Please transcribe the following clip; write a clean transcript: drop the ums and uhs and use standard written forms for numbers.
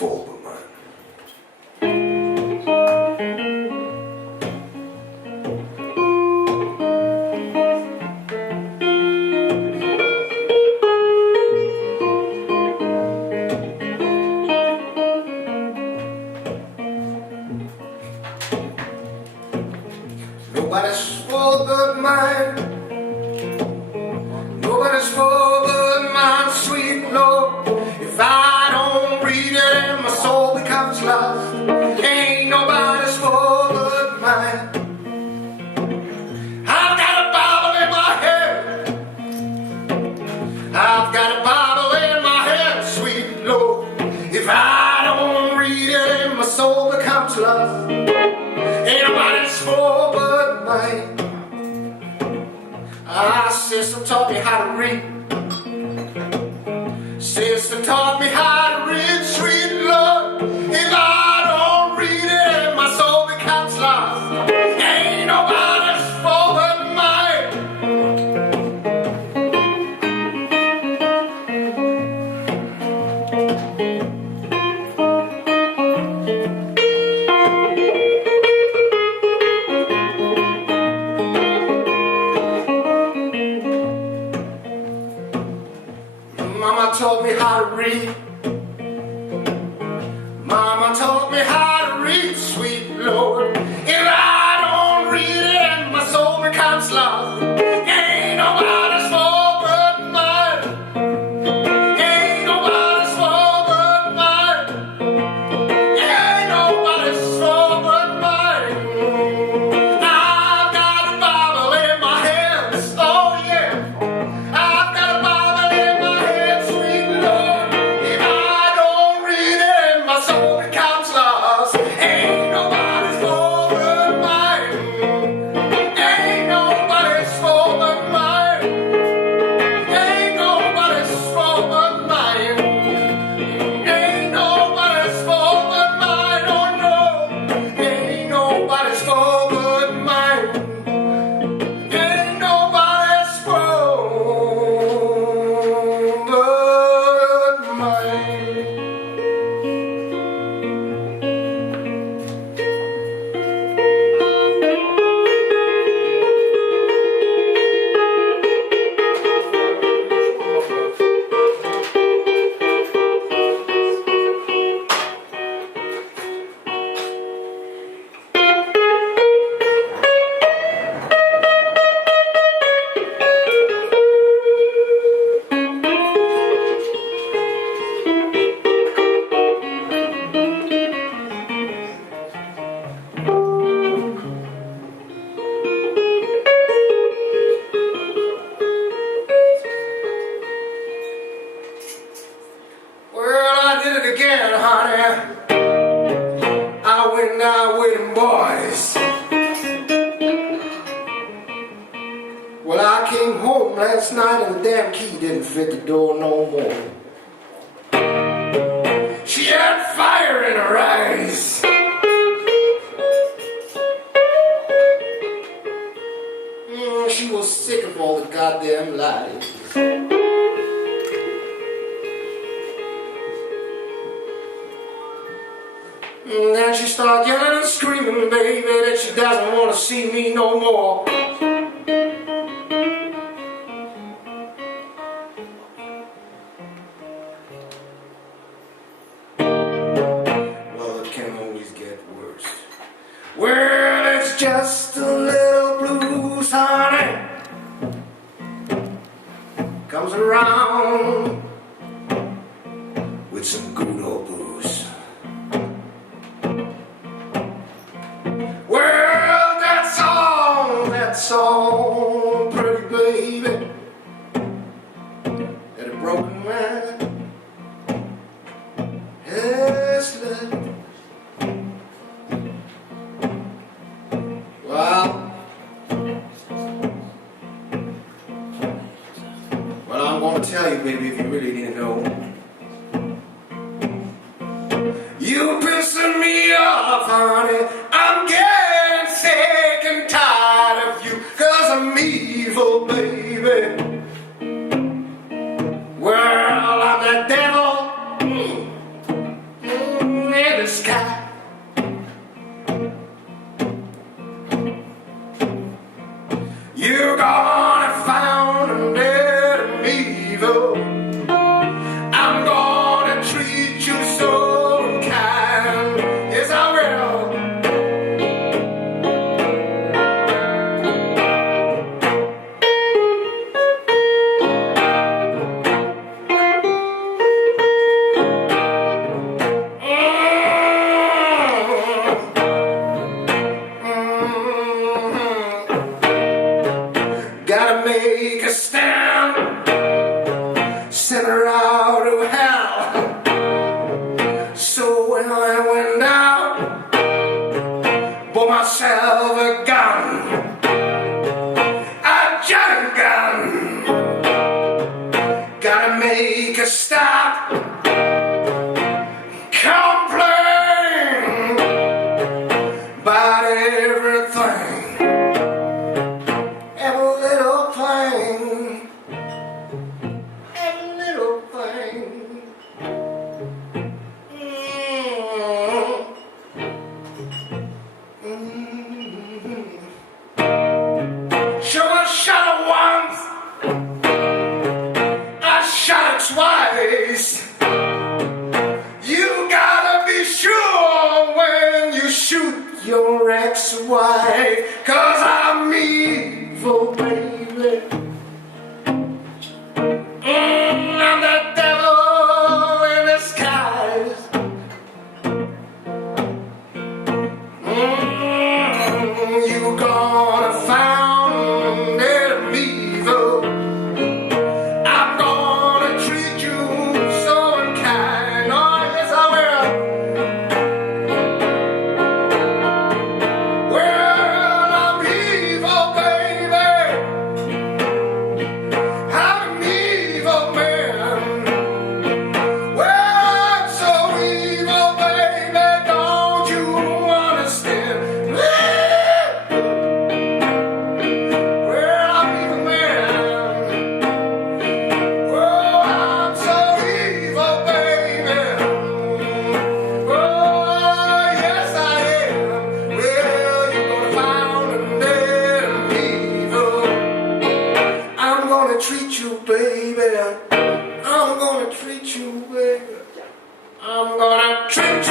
vol bij mij. Nobody's full but mine. Nobody's full but mine, sweet Lord. If I don't read it and my soul becomes lost, ain't nobody's full but mine. I've got a Bible in my hand. I've got a Bible in my hand, sweet Lord. If I don't read it and my soul becomes lost, ain't nobody's full but mine. Our sister taught me how to read. Sister taught me how to read, sweet Lord. If I don't read it and my soul becomes lost, ain't nobody's fault but mine. Mama taught me how to read. Mama taught me how to read, sweet Lord. If I don't read it and my soul becomes lost, ain't nobody's fault but mine. Ain't nobody's fault but mine. Ain't nobody's fault but mine. I've got a Bible in my hands, oh yeah. I've got a Bible in my hands, sweet Lord. If I don't read it and my soul becomes lost, ain't nobody's fault but mine. Ain't nobody's fault but mine. Ain't nobody's fault but mine. Ain't nobody's fault but mine. Oh no, ain't nobody's fault but mine. Ain't nobody's fault but mine. Well, I did it again, honey. I went out with them boys. Well, I came home last night and the damn key didn't fit the door no more. She had fire in her eyes. She was sick of all the goddamn lies. And then she started yelling and screaming, baby, that she doesn't want to see me no more. Well, it can always get worse. Well, it's just a little blues, honey. Comes around with some good old booze. Well, that's all, pretty baby. That a broken man has left. Well, I'm gonna tell you, baby, if you really need to know. You pissing me off, honey. I'm getting sick and tired of you, 'cause I'm evil, baby. Well, I'm the devil. sent her out to hell. So when I went out, bought myself a gun, a giant gun. Gotta make a stop, complain about everything, every little thing, every little thing. Sure, I shot her once, I shot her twice. You gotta be sure when you shoot your ex-wife, 'cause I'm evil, baby. I'm the devil in disguise. You gonna find it evil. I'm gonna treat you so unkind. Oh, yes, I will. Well, I'm evil, baby. I'm an evil man. Well, I'm so evil, baby. Don't you understand? Well, I'm evil man. Oh, I'm so evil, baby. Oh, yes, I am. Well, you're gonna find that I'm evil. I'm gonna treat you, baby. I'm gonna treat you, baby. I'm gonna treat